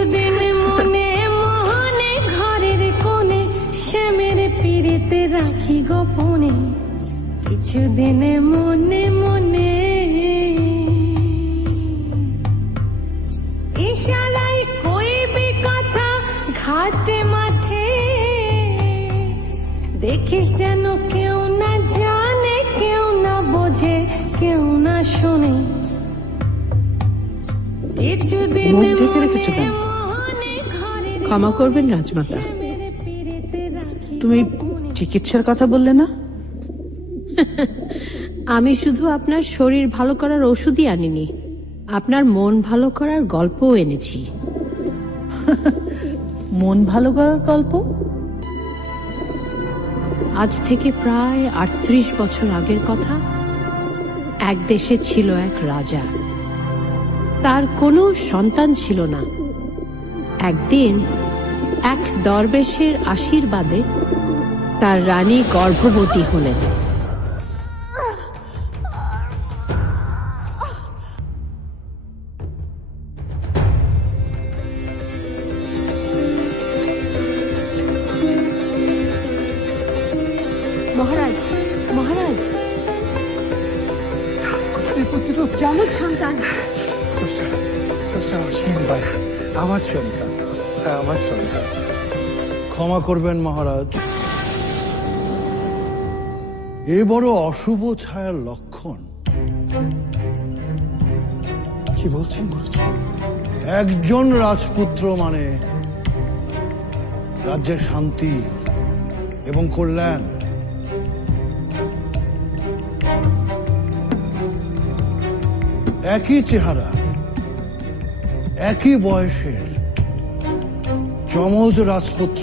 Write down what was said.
কিছুদিন মনে মনে ঘরের কোণে শ্যামের পিড়িতে রাখি গোপনে, কিছুদিন মনে মনে ইশারায় কইবি কথা ঘাটে মাঠে, দেখিস যেন কেউ না জানে, কেউ না বোঝে, কেউ না শোনে। কিছুদিন মুখ ঢেকে রেখেছো কেন? ক্ষমা করবেন রাজমাতা, তুমি চিকিৎসার কথা বললে না? আমি শুধু আপনার শরীর ভালো করার ওষুধই আনিনি, আপনার মন ভালো করার গল্পও এনেছি। মন ভালো করার গল্প? আজ থেকে প্রায় ৩৮ বছর আগের কথা। এক দেশে ছিল এক রাজা, তার কোনো সন্তান ছিল না। একদিন এক দরবেশের আশীর্বাদে তার রানী গর্ভবতী হলেন। মহারাজ, মহারাজ, যমজ সন্তান। আমার সন্তান, আমার সন্তান। ক্ষমা করবেন মহারাজ, এ বড় অশুভ ছায়ার লক্ষণ। কি বলছেন গুরুজি? একজন রাজপুত্র মানে রাজ্যের শান্তি এবং কল্যাণ। একই চেহারা, একই বয়সের যমজ রাজপুত্র